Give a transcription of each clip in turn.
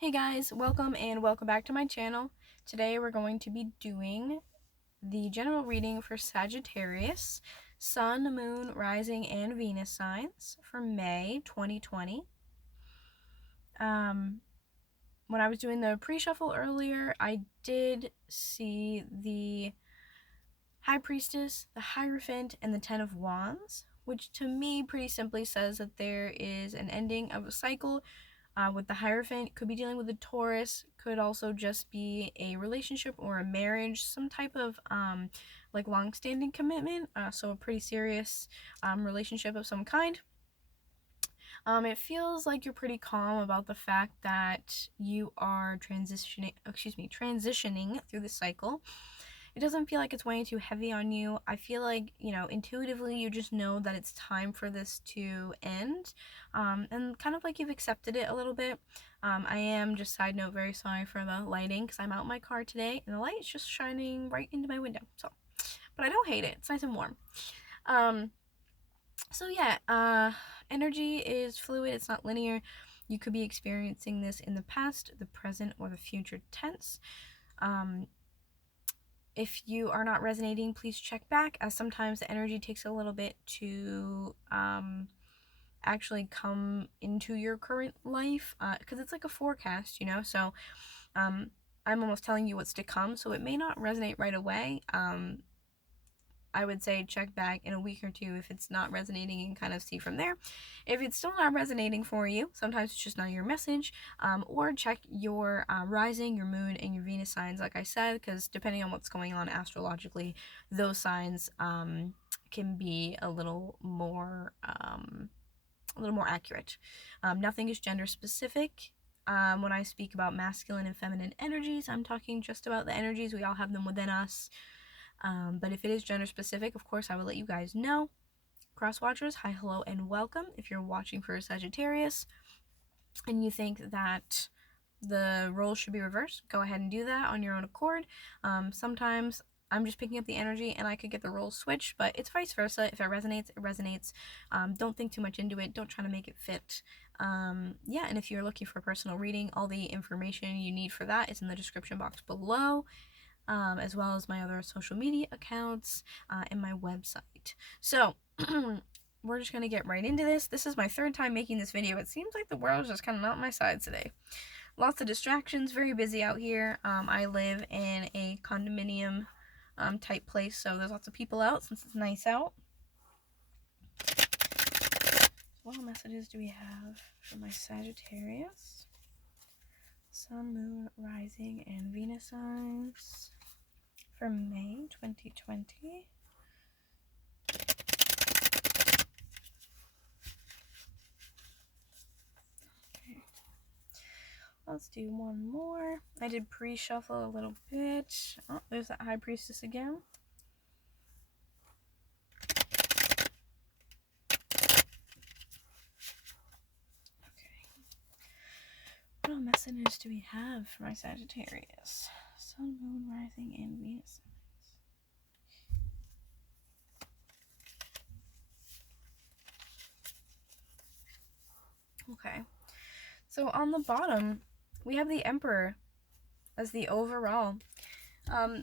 Hey guys, welcome back to my channel. Today we're going to be doing the general reading for Sagittarius, Sun, Moon, Rising, and Venus signs for May 2020. When I was doing the pre-shuffle earlier, I did see the High Priestess, the Hierophant, and the Ten of Wands, which to me pretty simply says that there is an ending of a cycle. With the Hierophant, could be dealing with a Taurus, could also just be a relationship or a marriage, some type of like long-standing commitment, so a pretty serious relationship of some kind. It feels like you're pretty calm about the fact that you are transitioning through the cycle. It doesn't feel like it's weighing too heavy on you. I feel like, intuitively you just know that it's time for this to end. And kind of like you've accepted it a little bit. I am, just side note, very sorry for the lighting because I'm out in my car today and the light is just shining right into my window. But I don't hate it. It's nice and warm. Energy is fluid. It's not linear. You could be experiencing this in the past, the present, or the future tense. If you are not resonating, please check back, as sometimes the energy takes a little bit to actually come into your current life, because it's like a forecast, so I'm almost telling you what's to come, so it may not resonate right away. I would say check back in a week or two if it's not resonating and kind of see from there. If it's still not resonating for you, sometimes it's just not your message, or check your rising, your moon, and your Venus signs, like I said, because depending on what's going on astrologically, those signs can be a little more accurate. Nothing is gender specific. When I speak about masculine and feminine energies, I'm talking just about the energies. We all have them within us. But if it is gender specific, of course, I will let you guys know. Cross watchers, hi, hello, and welcome. If you're watching for a Sagittarius and you think that the roles should be reversed, go ahead and do that on your own accord. Sometimes I'm just picking up the energy and I could get the roles switched, but it's vice versa. If it resonates, it resonates. Don't think too much into it. Don't try to make it fit. And if you're looking for a personal reading, all the information you need for that is in the description box below. As well as my other social media accounts and my website. So we're just gonna get right into this. This is my third time making this video. It seems like the world is just kind of not on my side today. Lots of distractions, very busy out here. I live in a condominium type place, so there's lots of people out since it's nice out. What messages do we have for my Sagittarius? Sun, Moon, Rising, and Venus signs for May 2020. Okay. Let's do one more. I did pre-shuffle a little bit. Oh, there's that High Priestess again. Okay. What messages do we have for my Sagittarius? Sun, Moon, Rising, and Venus. Okay, so on the bottom, we have the Emperor as the overall.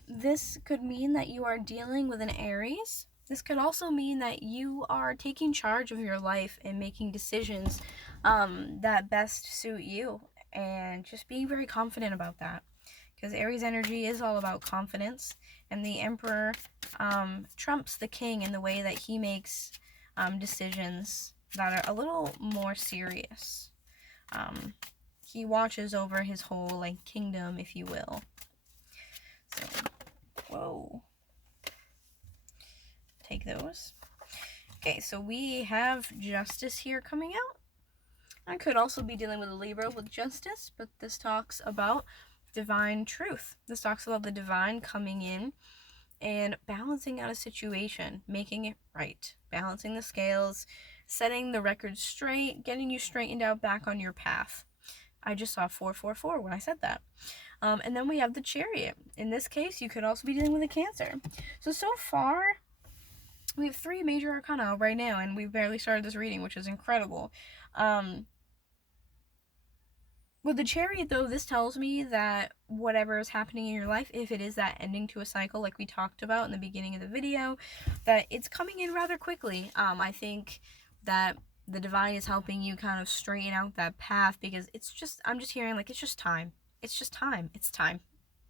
This could mean that you are dealing with an Aries. This could also mean that you are taking charge of your life and making decisions that best suit you, and just being very confident about that. Because Aries energy is all about confidence, and the Emperor trumps the King in the way that he makes decisions that are a little more serious. He watches over his whole kingdom, if you will. So, whoa. Take those. Okay, so we have Justice here coming out. I could also be dealing with a Libra with Justice, but this talks about divine truth. This talks about the divine coming in and balancing out a situation, making it right, balancing the scales, setting the record straight, getting you straightened out back on your path. I just saw 444 when I said that. And then we have the Chariot. In this case, you could also be dealing with a Cancer. So far, we have 3 major arcana right now, and we've barely started this reading, which is incredible. With the Chariot, though, this tells me that whatever is happening in your life, if it is that ending to a cycle like we talked about in the beginning of the video, that it's coming in rather quickly. I think that the divine is helping you kind of straighten out that path, because I'm just hearing like it's just time. It's just time. It's time.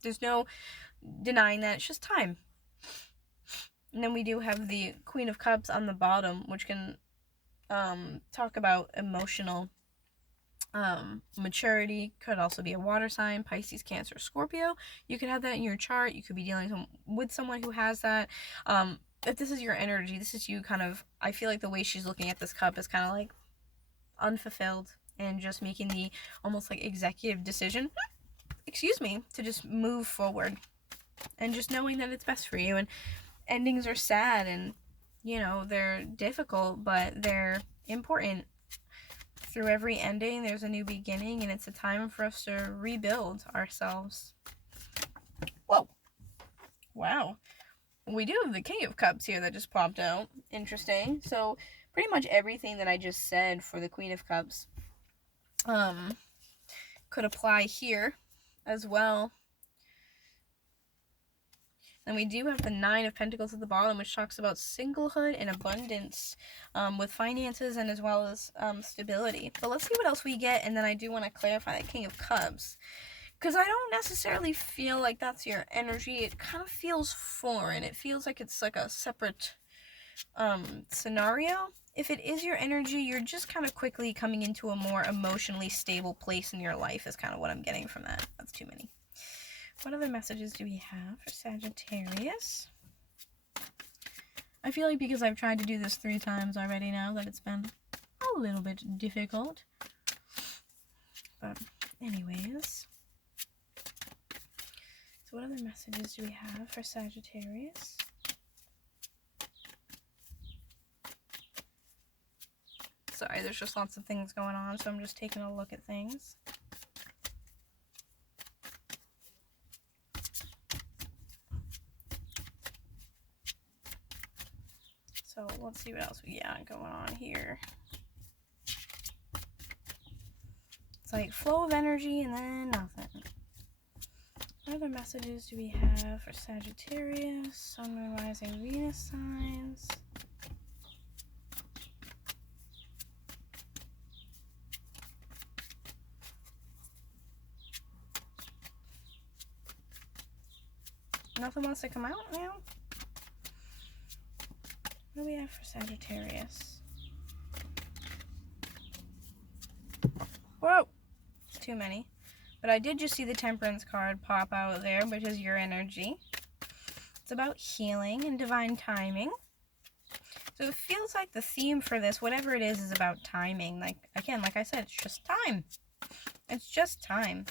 There's no denying that. It's just time. And then we do have the Queen of Cups on the bottom, which can talk about emotional maturity. Could also be a water sign, Pisces, Cancer, Scorpio. You could have that in your chart. You could be dealing with someone who has that. If this is your energy, this is you kind of, I feel like the way she's looking at this cup is kind of like unfulfilled and just making the almost like executive decision, excuse me, to just move forward and just knowing that it's best for you. And endings are sad and, you know, they're difficult, but they're important. Through every ending, there's a new beginning, and it's a time for us to rebuild ourselves. Whoa. Wow. We do have the King of Cups here that just popped out. Interesting. So, pretty much everything that I just said for the Queen of Cups could apply here as well. And we do have the Nine of Pentacles at the bottom, which talks about singlehood and abundance with finances and as well as stability. But let's see what else we get, and then I do want to clarify the King of Cups, because I don't necessarily feel like that's your energy. It kind of feels foreign. It feels like it's like a separate scenario. If it is your energy, you're just kind of quickly coming into a more emotionally stable place in your life is kind of what I'm getting from that. That's too many. What other messages do we have for Sagittarius? I feel like because I've tried to do this 3 times already now that it's been a little bit difficult. But anyways. So what other messages do we have for Sagittarius? Sorry, there's just lots of things going on, so I'm just taking a look at things. So let's see what else we got going on here. It's like flow of energy and then nothing. What other messages do we have for Sagittarius? Sun, Moon, Rising, Venus signs. Nothing wants to come out now? What do we have for Sagittarius? Whoa! It's too many. But I did just see the Temperance card pop out there, which is your energy. It's about healing and divine timing. So it feels like the theme for this, whatever it is about timing. Like, again, like I said, it's just time. It's just time.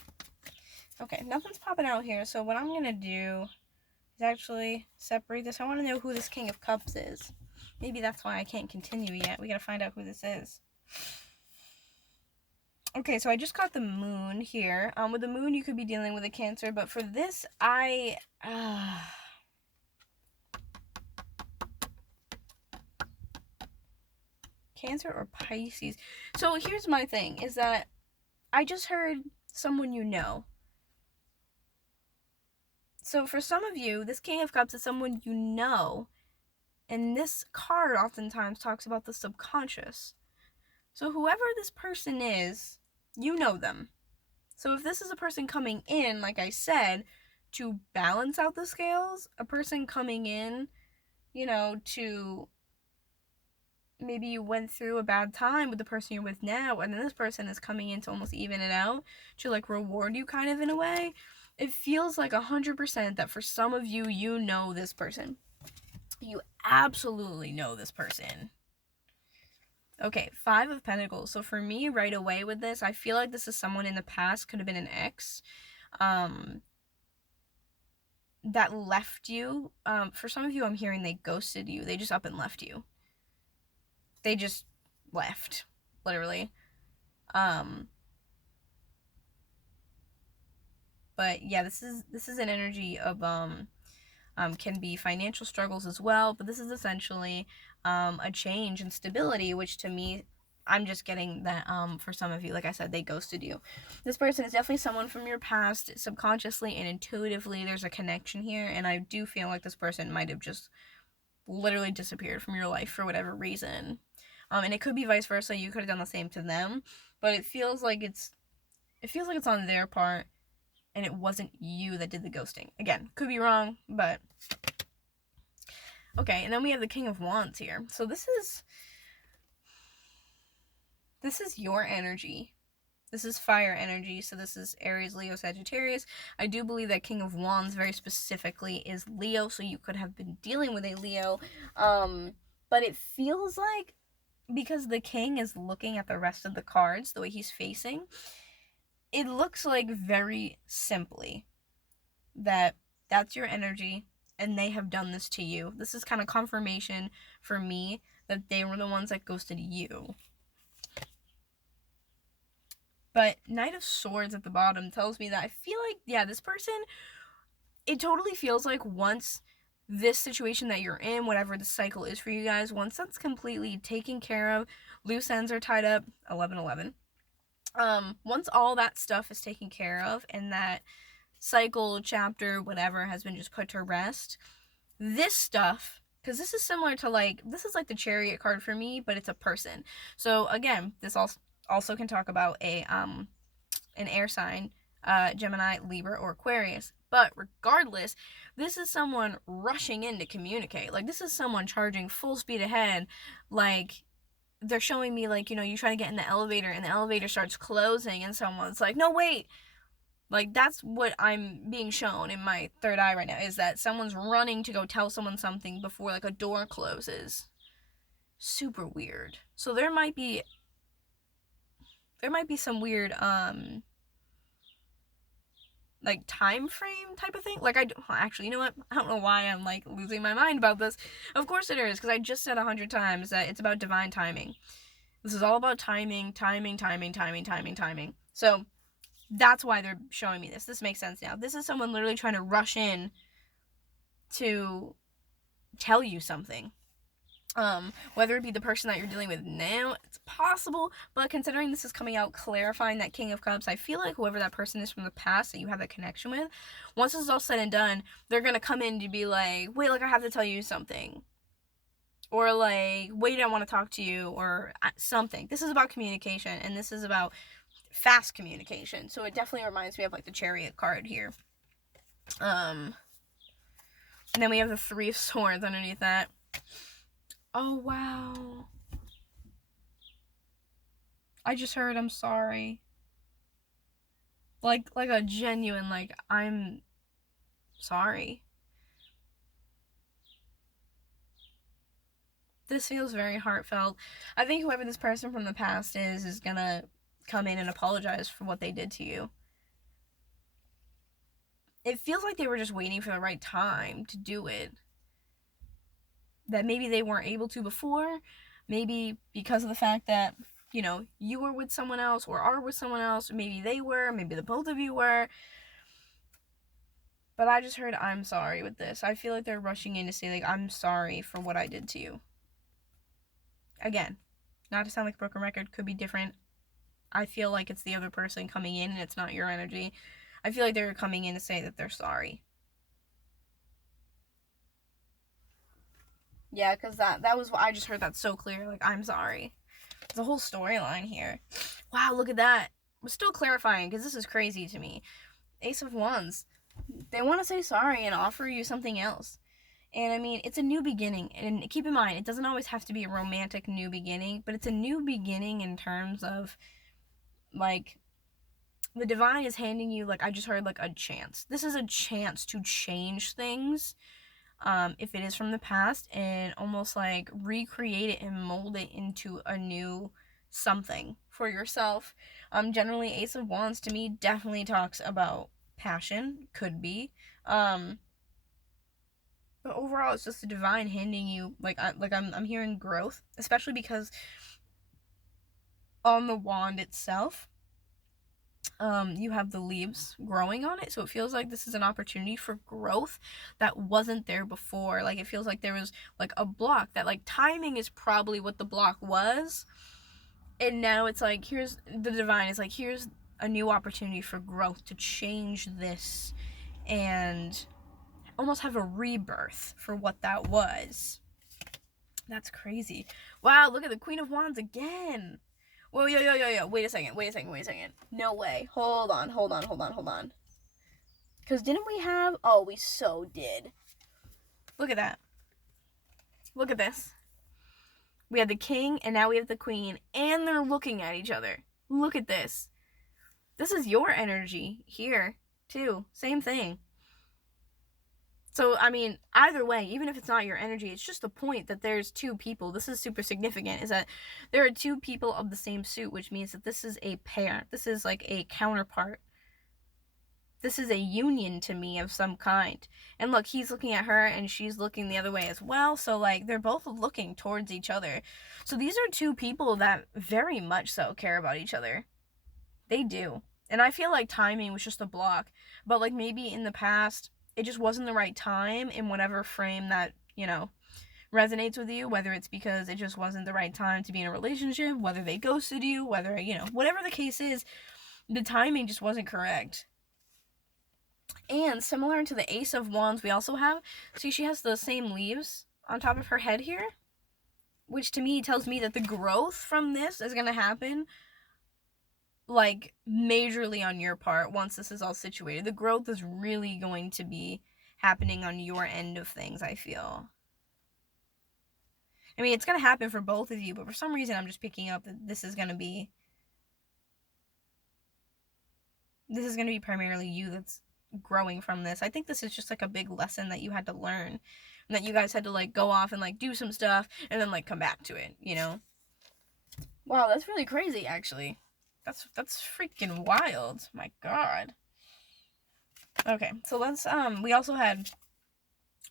Okay, nothing's popping out here. So what I'm going to do is actually separate this. I want to know who this King of Cups is. Maybe that's why I can't continue yet. We gotta find out who this is. Okay, so I just got the Moon here. With the Moon, you could be dealing with a Cancer, but for this, Cancer or Pisces. So here's my thing, is that I just heard someone you know. So for some of you, this King of Cups is someone you know. And this card oftentimes talks about the subconscious. So whoever this person is, you know them. So if this is a person coming in, like I said, to balance out the scales, a person coming in, you know, to maybe you went through a bad time with the person you're with now, and then this person is coming in to almost even it out, to like reward you kind of in a way. It feels like 100% that for some of you, you know this person. You absolutely know this person. Okay, 5 of Pentacles. So for me, right away with this, I feel like this is someone in the past, could have been an ex, that left you. For some of you, I'm hearing they ghosted you. They just up and left you. They just left, literally. But yeah, this is an energy of can be financial struggles as well, but this is essentially a change in stability, which to me I'm just getting that for some of you, like I said, they ghosted you. This person is definitely someone from your past. Subconsciously and intuitively, there's a connection here, and I do feel like this person might have just literally disappeared from your life for whatever reason. And it could be vice versa. You could have done the same to them, but it feels like it's on their part, and it wasn't you that did the ghosting. Again, could be wrong, but okay. And then we have the King of Wands here. So this is your energy. This is fire energy, so this is Aries, Leo, Sagittarius. I do believe that King of Wands very specifically is Leo, so you could have been dealing with a Leo. But it feels like, because the King is looking at the rest of the cards, the way he's facing, it looks like very simply that that's your energy and they have done this to you. This is kind of confirmation for me that they were the ones that ghosted you. But Knight of Swords at the bottom tells me that I feel like, yeah, this person, it totally feels like once this situation that you're in, whatever the cycle is for you guys, once that's completely taken care of, loose ends are tied up, 11-11. Once all that stuff is taken care of and that cycle, chapter, whatever has been just put to rest, this stuff, because this is similar to this is like the Chariot card for me, but it's a person. So again, this also can talk about an air sign, Gemini, Libra, or Aquarius. But regardless, this is someone rushing in to communicate. Like, this is someone charging full speed ahead. Like, they're showing me, like, you try to get in the elevator and the elevator starts closing and someone's like, no, wait. Like, that's what I'm being shown in my third eye right now, is that someone's running to go tell someone something before, like, a door closes. Super weird. So there might be some weird, like, time frame type of thing. Like, actually, you know what? I don't know why I'm, like, losing my mind about this. Of course it is, because I just said 100 times that it's about divine timing. This is all about timing. So, that's why they're showing me this. This makes sense now. This is someone literally trying to rush in to tell you something. Whether it be the person that you're dealing with now, it's possible, but considering this is coming out clarifying that King of Cups, I feel like whoever that person is from the past that you have that connection with, once this is all said and done, they're gonna come in to be like, wait, like, I have to tell you something. Or like, wait, I want to talk to you, or something. This is about communication, and this is about fast communication. So it definitely reminds me of, like, the Chariot card here. And then we have the Three of Swords underneath that. Oh, wow. I just heard I'm sorry. Like a genuine, like, I'm sorry. This feels very heartfelt. I think whoever this person from the past is gonna come in and apologize for what they did to you. It feels like they were just waiting for the right time to do it. That maybe they weren't able to before. Maybe because of the fact that, you were with someone else or are with someone else. Maybe they were. Maybe the both of you were. But I just heard I'm sorry with this. I feel like they're rushing in to say, like, I'm sorry for what I did to you. Again, not to sound like a broken record, could be different. I feel like it's the other person coming in and it's not your energy. I feel like they're coming in to say that they're sorry. Yeah, because that was what I just heard that so clear. Like, I'm sorry. There's a whole storyline here. Wow, look at that. I'm still clarifying because this is crazy to me. Ace of Wands. They want to say sorry and offer you something else. And I mean, it's a new beginning. And keep in mind, it doesn't always have to be a romantic new beginning, but it's a new beginning in terms of, like, the divine is handing you, like, I just heard, like, a chance. This is a chance to change things. If it is from the past, and almost like recreate it and mold it into a new something for yourself. Generally, Ace of Wands to me definitely talks about passion, could be. But overall, it's just the divine handing you, I'm hearing growth, especially because on the wand itself, you have the leaves growing on it, so it feels like this is an opportunity for growth that wasn't there before. Like, it feels like there was, like, a block that, like, timing is probably what the block was, And now it's like, here's the divine is like, here's a new opportunity for growth to change this and almost have a rebirth for what that was. That's crazy. Wow, look at the Queen of Wands again. Whoa, yo. Wait a second. No way. Hold on. Because didn't we have... Oh, we so did. Look at that. Look at this. We had the king, and now we have the queen, and they're looking at each other. Look at this. This is your energy here, too. Same thing. So, I mean, either way, even if it's not your energy, it's just the point that there's two people. This is super significant, is that there are two people of the same suit, which means that this is a pair. This is like a counterpart. This is a union to me of some kind. And look, he's looking at her and she's looking the other way as well. So, like, they're both looking towards each other. So these are two people that very much so care about each other. They do. And I feel like timing was just a block. But, like, maybe in the past, it just wasn't the right time in whatever frame that, you know, resonates with you. Whether it's because it just wasn't the right time to be in a relationship, whether they ghosted you, whether, you know, whatever the case is, the timing just wasn't correct. And similar to the Ace of Wands, we also have, see, she has the same leaves on top of her head here, which to me tells me that the growth from this is going to happen, like, majorly on your part once this is all situated. The growth is really going to be happening on your end of things, I feel. I mean, it's going to happen for both of you, but for some reason I'm just picking up that this is going to be primarily you that's growing from this. I think this is just like a big lesson that you had to learn, and that you guys had to like go off and like do some stuff and then like come back to it, you know? Wow, that's really crazy actually. That's freaking wild. My god. Okay, so let's we also had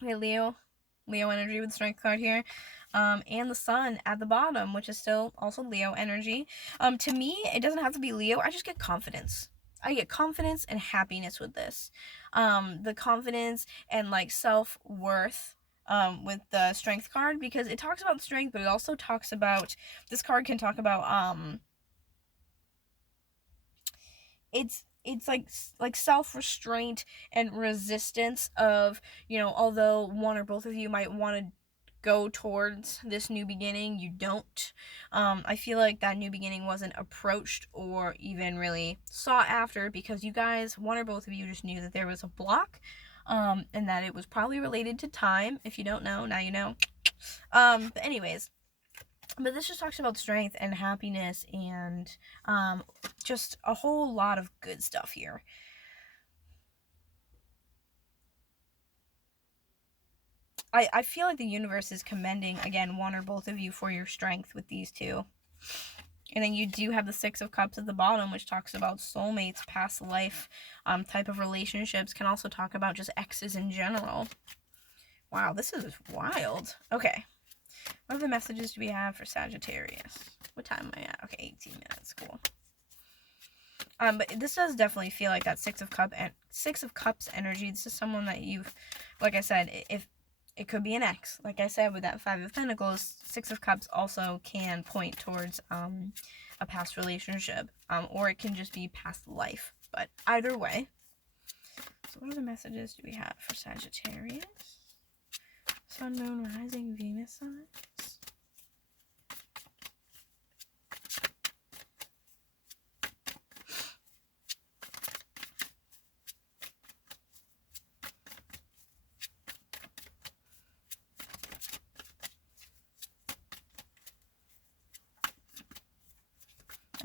Leo energy with the strength card here. And the sun at the bottom, which is still also Leo energy. To me, it doesn't have to be Leo. I just get confidence. I get confidence and happiness with this. The confidence and like self-worth with the strength card, because it talks about strength, but it also talks about, this card can talk about it's like self-restraint and resistance of, you know, although one or both of you might want to go towards this new beginning, you don't. I feel like that new beginning wasn't approached or even really sought after because you guys, one or both of you, just knew that there was a block, and that it was probably related to time. If you don't know, now you know. But anyways, but this just talks about strength and happiness and just a whole lot of good stuff here. I feel like the universe is commending, again, one or both of you for your strength with these two. And then you do have the Six of Cups at the bottom, which talks about soulmates, past life type of relationships. Can also talk about just exes in general. Wow, this is wild. Okay. What other messages do we have for Sagittarius? What time am I at? Okay, 18 minutes. Cool. But this does definitely feel like that Six of Cups energy. This is someone that you've, like I said, if it could be an ex. Like I said, with that Five of Pentacles, Six of Cups also can point towards a past relationship, or it can just be past life. But either way. So what other messages do we have for Sagittarius? Sun, Moon, Rising, Venus signs.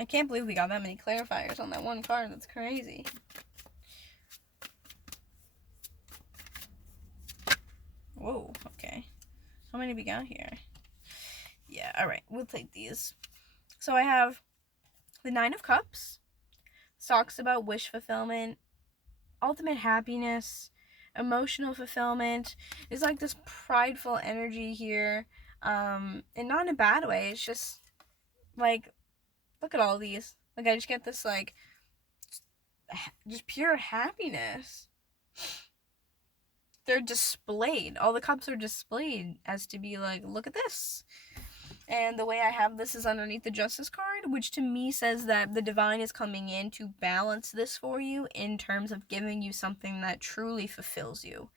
I can't believe we got that many clarifiers on that one card. That's crazy. Whoa, okay. How many we got here? Yeah, alright. We'll take these. So I have the Nine of Cups. Talks about wish fulfillment, ultimate happiness, emotional fulfillment. It's like this prideful energy here. And not in a bad way. It's just like, look at all these. Like, I just get this, like, just pure happiness. They're displayed. All the cups are displayed as to be like, look at this. And the way I have this is underneath the Justice card, which to me says that the divine is coming in to balance this for you in terms of giving you something that truly fulfills you.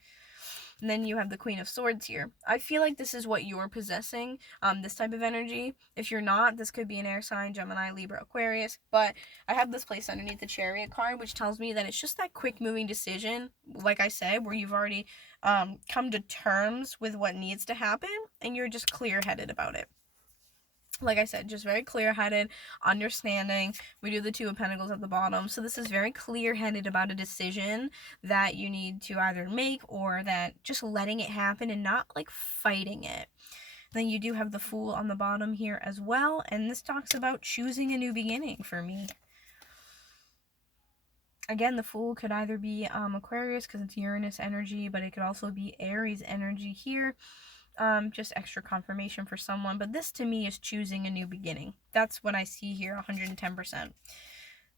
And then you have the Queen of Swords here. I feel like this is what you're possessing, this type of energy. If you're not, this could be an air sign, Gemini, Libra, Aquarius. But I have this placed underneath the Chariot card, which tells me that it's just that quick moving decision, like I said, where you've already come to terms with what needs to happen, and you're just clear-headed about it. Like I said, just very clear-headed, understanding. We do the Two of Pentacles at the bottom. So this is very clear-headed about a decision that you need to either make or that just letting it happen and not like fighting it. Then you do have the Fool on the bottom here as well. And this talks about choosing a new beginning for me. Again, the Fool could either be Aquarius because it's Uranus energy, but it could also be Aries energy here. Just extra confirmation for someone, but this to me is choosing a new beginning. That's what I see here, 110%.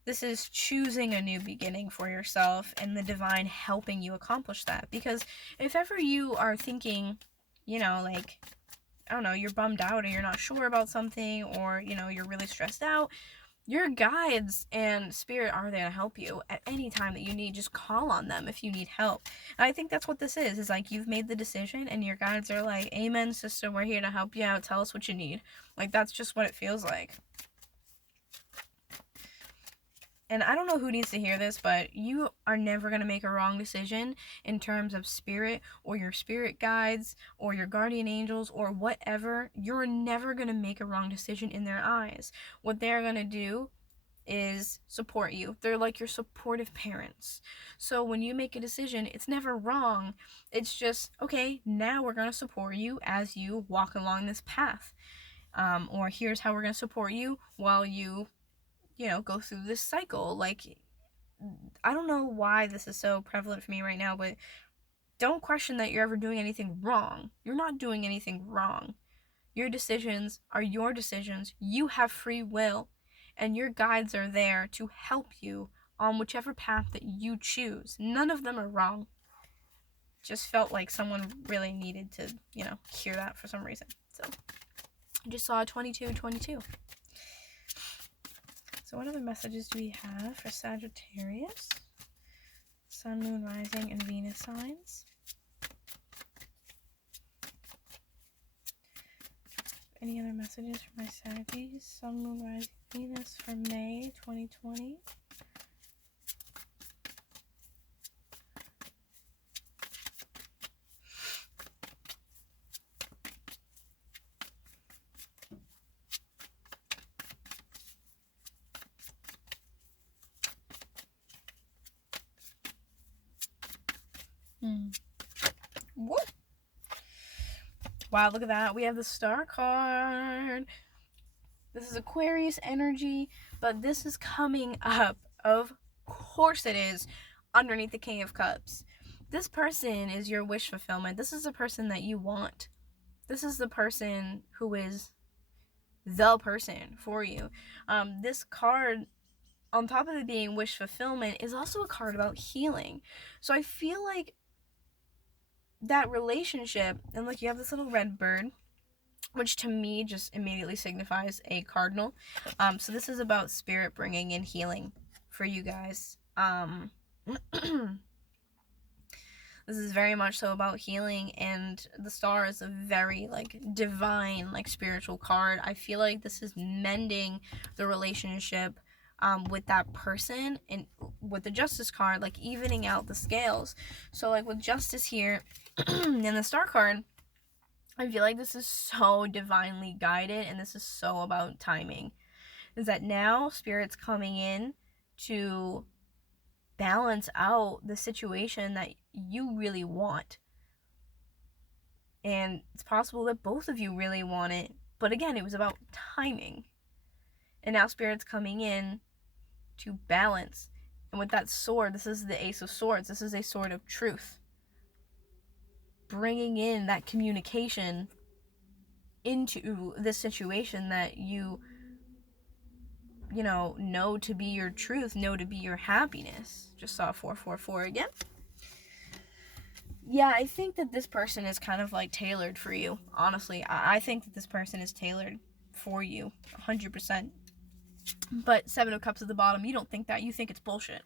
This is choosing a new beginning for yourself and the divine helping you accomplish that. Because if ever you are thinking, you know, like, I don't know, you're bummed out or you're not sure about something, or, you know, you're really stressed out, your guides and spirit are there to help you at any time that you need. Just call on them if you need help. And I think that's what this is like you've made the decision and your guides are like, amen, sister, we're here to help you out. Tell us what you need. Like, that's just what it feels like. And I don't know who needs to hear this, but you are never going to make a wrong decision in terms of spirit or your spirit guides or your guardian angels or whatever. You're never going to make a wrong decision in their eyes. What they're going to do is support you. They're like your supportive parents. So when you make a decision, it's never wrong. It's just, okay, now we're going to support you as you walk along this path. Or here's how we're going to support you while you know, go through this cycle. Like, I don't know why this is so prevalent for me right now, but don't question that you're ever doing anything wrong. You're not doing anything wrong. Your decisions are your decisions. You have free will, and your guides are there to help you on whichever path that you choose. None of them are wrong. Just felt like someone really needed to, you know, hear that for some reason. So, I just saw 2222. So what other messages do we have for Sagittarius? Sun, Moon, Rising, and Venus signs. Any other messages for my Saggies? Sun, Moon, Rising, Venus for May 2020. Whoa. Wow, look at that. We have the Star card. This is Aquarius energy, but this is coming up, of course it is, underneath the King of Cups. This person is your wish fulfillment. This is the person that you want. This is the person who is the person for you. This card, on top of it being wish fulfillment, is also a card about healing. So I feel like that relationship, and look, you have this little red bird, which to me just immediately signifies a cardinal. So this is about spirit bringing in healing for you guys. This is very much so about healing, and the Star is a very, like, divine, like, spiritual card. I feel like this is mending the relationship with that person, and with the Justice card, like, evening out the scales. So, like, with Justice here in the Star card, I feel like this is so divinely guided, and this is so about timing. Is that now Spirit's coming in to balance out the situation that you really want. And it's possible that both of you really want it, but again, it was about timing. And now Spirit's coming in to balance. And with that sword, this is the Ace of Swords. This is a sword of truth. Bringing in that communication into this situation that you know to be your truth, know to be your happiness. Just saw 444 again. yeah, I think that this person is kind of like tailored for you. Honestly, I think that this person is tailored for you, 100%. But Seven of Cups at the bottom, you don't think that. You think it's bullshit.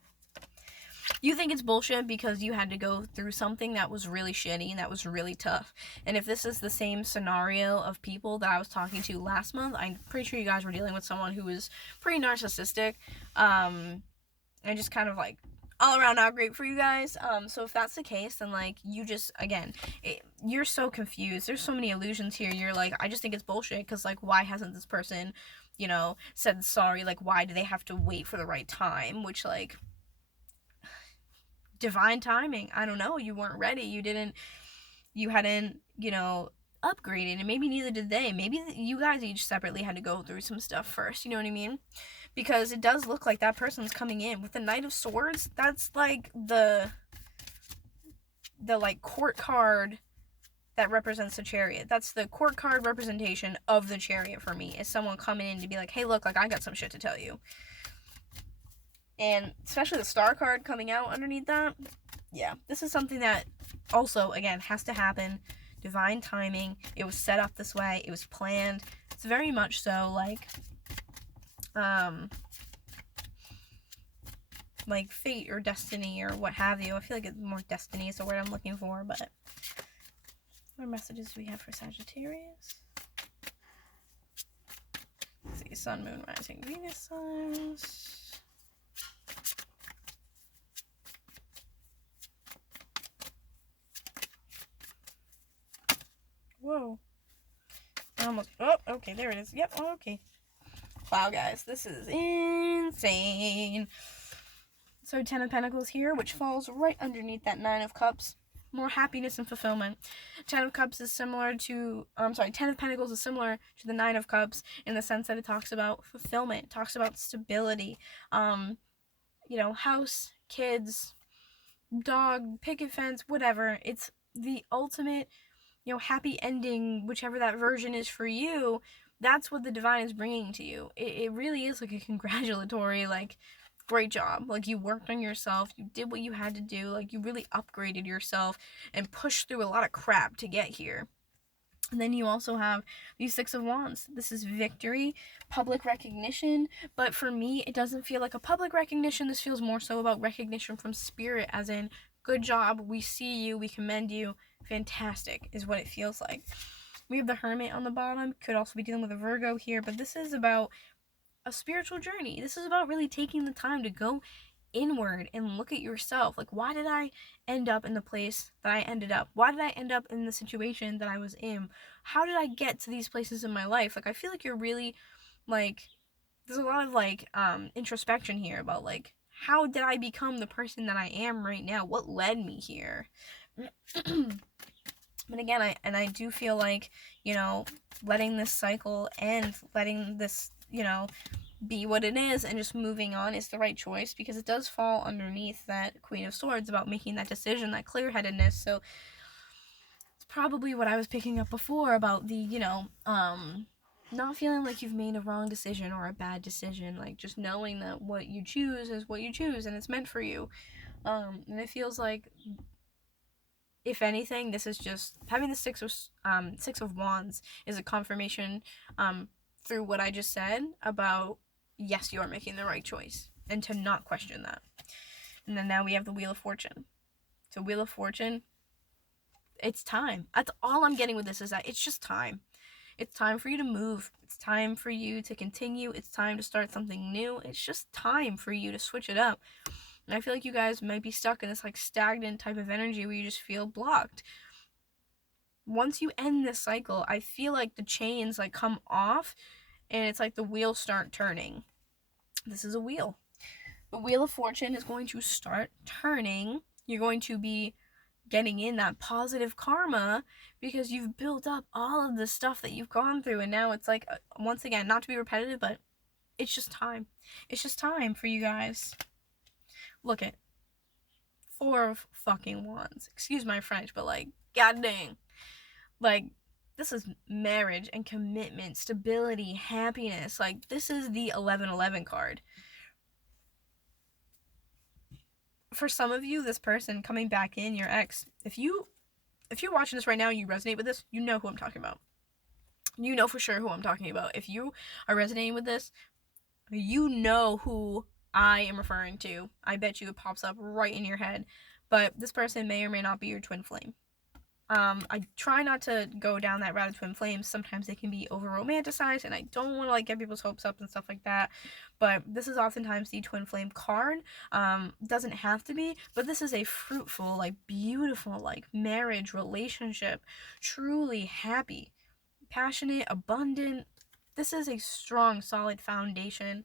You think it's bullshit because you had to go through something that was really shitty and that was really tough. And if this is the same scenario of people that I was talking to last month, I'm pretty sure you guys were dealing with someone who was pretty narcissistic. And just kind of like all around not great for you guys. So if that's the case, then like you just again, you're so confused. There's so many illusions here. You're like, I just think it's bullshit because like why hasn't this person, said sorry? Like why do they have to wait for the right time? Which like divine timing. I don't know. You weren't ready. You hadn't, upgraded, and maybe neither did they. Maybe you guys each separately had to go through some stuff first. You know what I mean? Because it does look like that person's coming in with the Knight of Swords. That's like the like court card that represents the Chariot. That's the court card representation of the Chariot for me. Is someone coming in to be like, hey, look, like I got some shit to tell you. And especially the Star card coming out underneath that. Yeah, this is something that also, again, has to happen. Divine timing. It was set up this way. It was planned. It's very much so like fate or destiny or what have you. I feel like it's more destiny is the word I'm looking for, but what messages do we have for Sagittarius? Let's see, Sun, Moon, Rising, Venus signs. Whoa. Okay, there it is. Yep, okay. Wow, guys, this is insane. So 10 of Pentacles here, which falls right underneath that 9 of Cups. More happiness and fulfillment. 10 of Cups is similar to, 10 of Pentacles is similar to the 9 of Cups in the sense that it talks about fulfillment, talks about stability, house, kids, dog, picket fence, whatever. It's the ultimate, happy ending, whichever that version is for you. That's what the divine is bringing to you. It really is like a congratulatory, like, great job. Like, you worked on yourself, you did what you had to do, like, you really upgraded yourself and pushed through a lot of crap to get here. And then you also have the Six of Wands. This is victory, public recognition, but for me, it doesn't feel like a public recognition. This feels more so about recognition from spirit, as in, good job, we see you, we commend you, fantastic, is what it feels like. We have the Hermit on the bottom, could also be dealing with a Virgo here, but this is about a spiritual journey. This is about really taking the time to go inward and look at yourself. Like, why did I end up in the place that I ended up? Why did I end up in the situation that I was in? How did I get to these places in my life? Like, I feel like you're really, like, there's a lot of, like, introspection here about, like, how did I become the person that I am right now? What led me here? But again, I do feel like, letting this cycle end, letting this, be what it is and just moving on is the right choice, because it does fall underneath that Queen of Swords about making that decision, that clear-headedness. So it's probably what I was picking up before about the, not feeling like you've made a wrong decision or a bad decision, like just knowing that what you choose is what you choose and it's meant for you. And it feels like, if anything, this is just having the Six of Wands is a confirmation through what I just said about, yes, you are making the right choice, and to not question that. And then now we have the Wheel of Fortune. So Wheel of Fortune, it's time. That's all I'm getting with this, is that it's just time. It's time for you to move. It's time for you to continue. It's time to start something new. It's just time for you to switch it up. And I feel like you guys might be stuck in this like stagnant type of energy where you just feel blocked. Once you end this cycle, I feel like the chains like come off and it's like the wheels start turning. This is a wheel. The Wheel of Fortune is going to start turning. You're going to be getting in that positive karma because you've built up all of the stuff that you've gone through, and now it's like, once again, not to be repetitive, but it's just time. It's just time for you guys. Look at 4 of fucking Wands. Excuse my French, but like, god dang. Like, this is marriage and commitment, stability, happiness. Like, this is the 1111 card. for some of you, this person coming back in, your ex, if you're watching this right now and you resonate with this, you know who I'm talking about. You know for sure who I'm talking about. If you are resonating with this, you know who I am referring to. I bet you it pops up right in your head. But this person may or may not be your twin flame. I try not to go down that route of twin flames. Sometimes they can be over romanticized, and I don't want to like get people's hopes up and stuff like that. But this is oftentimes the twin flame card. Doesn't have to be, but this is a fruitful, like beautiful, like marriage relationship, truly happy, passionate, abundant. This is a strong, solid foundation,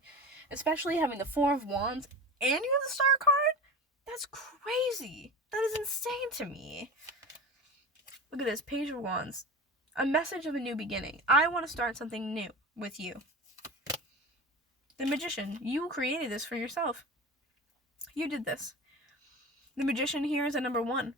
especially having the Four of Wands and you have the Star card. That's crazy. That is insane to me. Look at this, Page of Wands. A message of a new beginning. I want to start something new with you. The Magician. You created this for yourself. You did this. The Magician here is a number 1.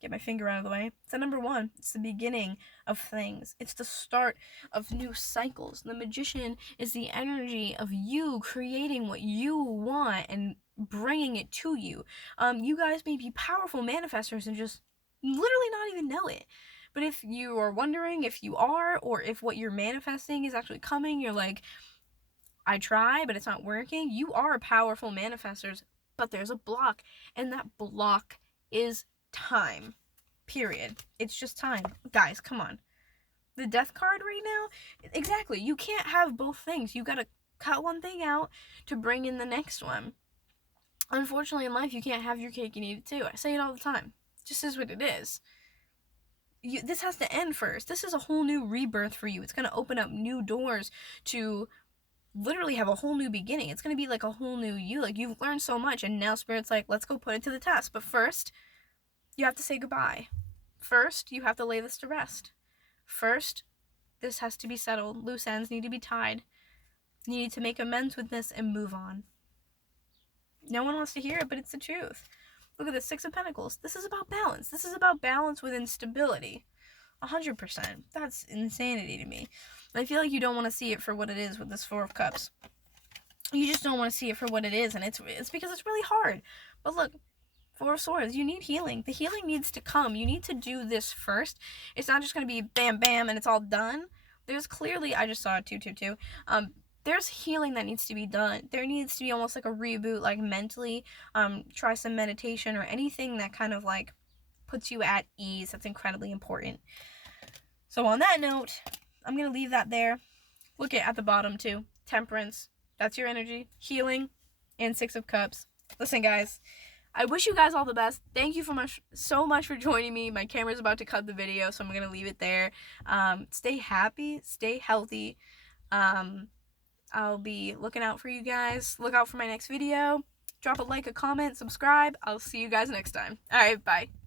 Get my finger out of the way. It's a number 1. It's the beginning of things. It's the start of new cycles. The Magician is the energy of you creating what you want and bringing it to you. You guys may be powerful manifestors and just literally not even know it. But if you are wondering if you are, or if what you're manifesting is actually coming, you're like, I try, but it's not working. You are powerful manifestors, but there's a block, and that block is time. Period. It's just time. Guys, come on. The Death card right now, exactly. You can't have both things. You gotta cut one thing out to bring in the next one. Unfortunately, in life, you can't have your cake and eat it too. I say it all the time. Just is what it is. This has to end first. This is a whole new rebirth for you. It's going to open up new doors to literally have a whole new beginning. It's going to be like a whole new you. Like, you've learned so much, and now Spirit's like, let's go put it to the test. But first, you have to say goodbye. First, you have to lay this to rest. First, this has to be settled. Loose ends need to be tied. You need to make amends with this and move on. No one wants to hear it, but it's the truth. Look at the 6 of Pentacles. This is about balance. This is about balance within stability. 100%. That's insanity to me. I feel like you don't want to see it for what it is with this 4 of Cups. You just don't want to see it for what it is, and it's because it's really hard. But look, 4 of Swords, you need healing. The healing needs to come. You need to do this first. It's not just going to be bam, bam, and it's all done. There's clearly, I just saw a 222. There's healing that needs to be done. There needs to be almost like a reboot, like mentally. Try some meditation or anything that kind of like puts you at ease. That's incredibly important. So on that note, I'm going to leave that there. Look at the bottom too. Temperance. That's your energy. Healing. And 6 of Cups. Listen, guys. I wish you guys all the best. Thank you so much for joining me. My camera's about to cut the video, so I'm going to leave it there. Stay happy. Stay healthy. I'll be looking out for you guys. Look out for my next video. Drop a like, a comment, subscribe. I'll see you guys next time. Alright, bye.